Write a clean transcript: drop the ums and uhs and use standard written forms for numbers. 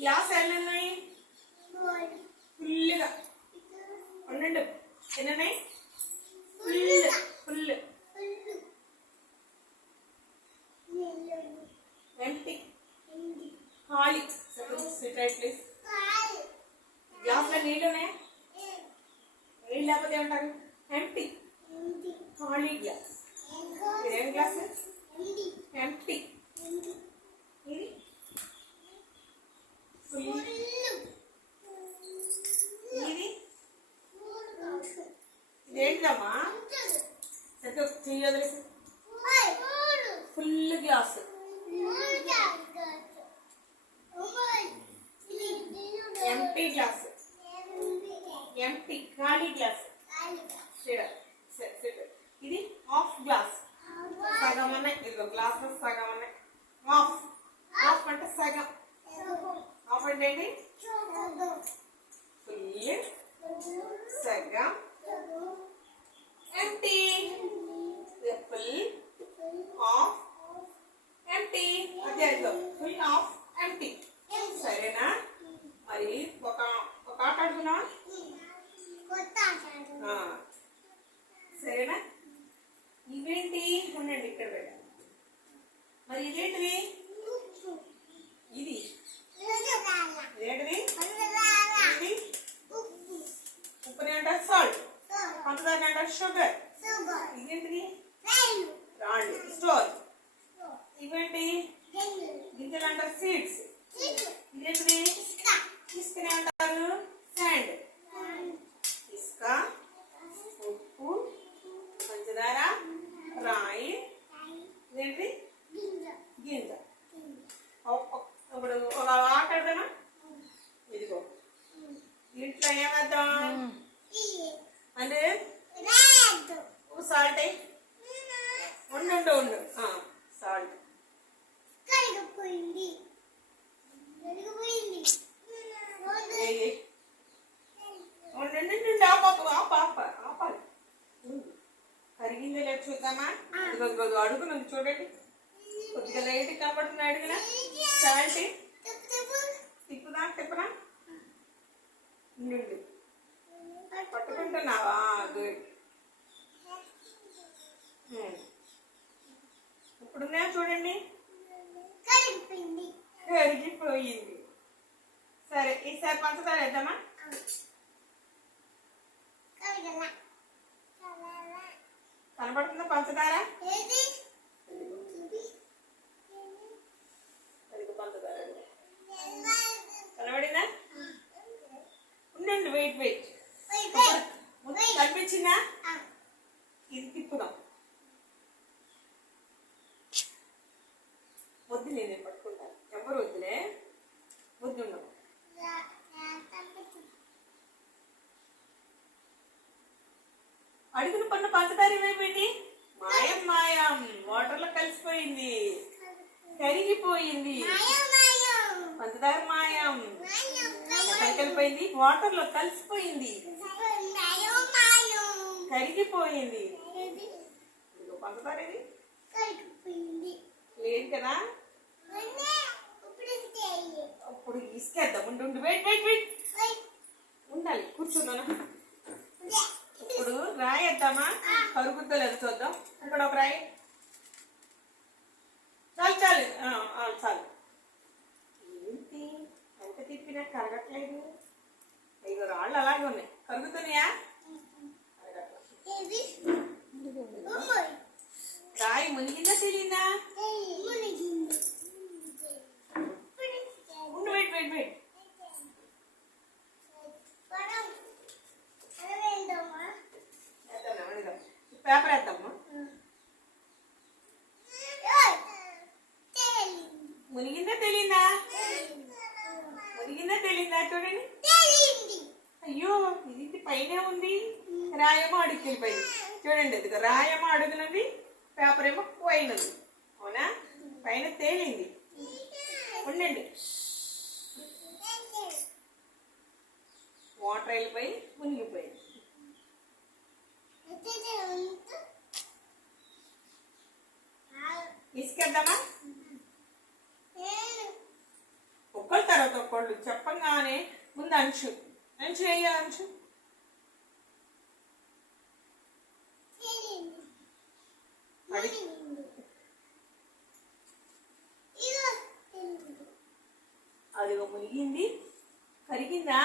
Glass ఎన్ని ఉన్నాయి? ఫుల్గా ఉండండి. ఎన్ని ఉన్నాయి? ఫుల్ ఎంటీ ఖాళీ. SIT right please. గ్లాస్లో నీళ్ళు ఉన్నాయా? నీళ్ళు లేకపోతే ఏమంటారు? ఎంటీ. ఖాళీ గ్లాస్. ఇదేం గ్లాస్? ఎంటీ. ఇది ఫుల్. ఇది ఇదేంటమ్మా? సరిగ్గా చెయ్యి వదిలేసి. Full glass. Empty glass. Empty ఖాళీ గ్లాస్. ఇది హాఫ్ గ్లాస్. సగం ఉన్నాయి. ఇదిగో గ్లాస్ సగం ఉన్నాయి. హాఫ్. హాఫ్ అంటే సగం. హాఫ్ అంటే ఏంటి? ఫుల్, సగం, ఎంటీ. Full, half, empty. అదే ఫుల్, హాఫ్, ఎంటీ. సరేనా? మరి ఒక ఆట ఆడుకున్నా? సరేనా? ఇవేంటి? ఉండండి ఇక్కడ పెట్ట. మరి ఇదేంటివి? ఇది ఏంటిది? ఉప్పుని అంటారు సాల్ట్. పంచదారని అంటారు షుగర్. ఇదేంటిది? రాండి స్టోర్. ఇవేంటి? గింజలు అంటారు సీడ్స్. ఇదేంటిది? ఇసుకని అంటారు శాండ్. ఇసుక, ఉప్పు, పంచదార, రాయి. ఇదేంటి? గింజ. ఇప్పుడు ఒక ఆట ఆడదామా? ఇదిగో ఇంట్లో ఏమద్దాం అంటే సాల్ట్ ఉండు సాల్ట్. ఆపాలి. కరిగింది లేదు చూద్దామా? అడుగునండి చూడండి. కొద్దిగా లైట్ కనపడుతుంది. అడిగిన సాల్ట్ తిప్పుదా నుండి పట్టుకుంటున్నావా? గుడ్. ఇప్పుడున్నా చూడండి. కరిగిపోయింది. సరే ఈసారి పంచదార వేద్దామా? కనపడుతుందా పంచదార? కనబడిందా? ఉండండి. వెయిట్. కనిపించిందా? ఇది తిప్పుదాం. వద్దు, నేను పట్టుకుంటాను. ఎవరు వద్దులే. వద్దున్నాం. అడుగున పన్న పంచదార ఏమైపోయింది? మాయం. వాటర్ లో కలిసిపోయింది. కరిగిపోయింది. పంచదార మాయం. కలిసిపోయింది. వాటర్ లో కలిసిపోయింది. కరిగిపోయింది. పంచదార ఇది లేదు కదా? అప్పుడు ఇసుకేద్దాం. ఉండు. వెయిట్ ఉండాలి. కూర్చున్నాను. ఇప్పుడు రాయి వేద్దామా? కరుగుద్దో లేదు చూద్దాం. ఇక్కడ ఒక రాయి. చాలు. ఏంటి ఎంత తిప్పినా కరగట్లేదు? ఇగో రాళ్ళు అలాగే ఉన్నాయి. కరుగుతున్నాయా? రాయి మునిగిందా తెలియదా? ఉండు. వెయిట్. పేపర్ వేద్దామా? మునిగిందా తెలియదా? చూడండి. అయ్యో, ఇది పైన ఉంది. రాయేమో అడుగుకి వెళ్ళిపోయింది. చూడండి. అది రాయేమో అడుగునది, పేపర్ ఏమో పోయినది. అవునా? పైన తేలింది. ఉండండి. వాటర్ వెళ్ళిపోయి మునిగిపోయింది. ఇసుకేద్దామా? ఒక్కళ్ళ తర్వాత ఒక్కళ్ళు పళ్ళు చెప్పగానే ముందు అంచు అంచు వేయ అంచు అదిగో మునిగింది కరిగిందా